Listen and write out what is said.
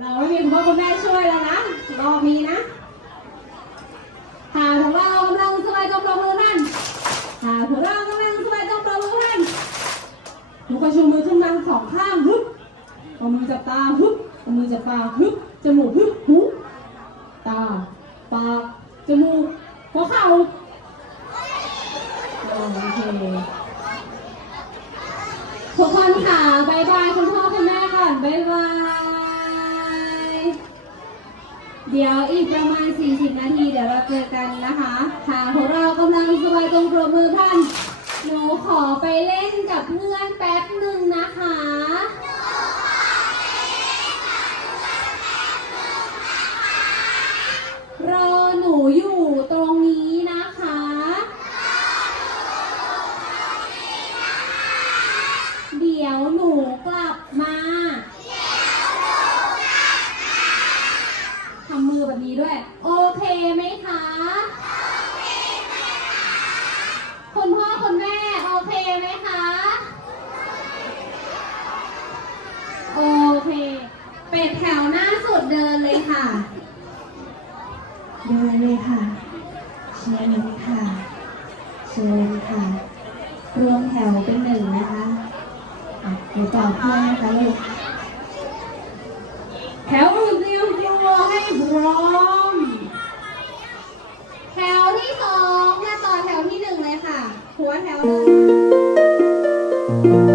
เราไม่มีคุณพ่อคุณแม่ช่วยแล้วนะรอบนี้นะหาของเรากำลังสบายจงปรบมือท่านหาของเรากำลังสบายจงปรบมือท่านทุกคนชูมือขึ้นมาสองข้างฮึบเอามือจับตาฮึบเอามือจับปากฮึบจมูกฮึบหูตาปากจมูกหัวเข่าโอเคทุกคนค่ะบา เดี๋ยวอีกประมาณ 40 นาที เดี๋ยวเราเจอกันนะคะค่ะพวกเรากำลังสบายตรงปรบมือท่าน หนูขอไปเล่นกับเพื่อนแป๊บหนึ่งนะคะรอหนูอยู่ตรงนี้นะคะ เดี๋ยวหนูกลับมา ทำมือแบบ นี้ด้วย โอเคไหมคะคุณพ่อคุณแม่โอเคไหมคะ โอเค เป็ดแถวหน้าสุดเดินเลยค่ะ เดินเลยค่ะ เชิญเลยค่ะเชิญค่ะ รวมแถวเป็นหนึ่งนะคะอะเดี๋ยวต่อเพื่อนนะคะลูกแถวอื่นเตรียมตัวให้พ ร้อม แถวที่สองมาต่อแถวที่หนึ่งเลยค่ะ หัวแถวเลย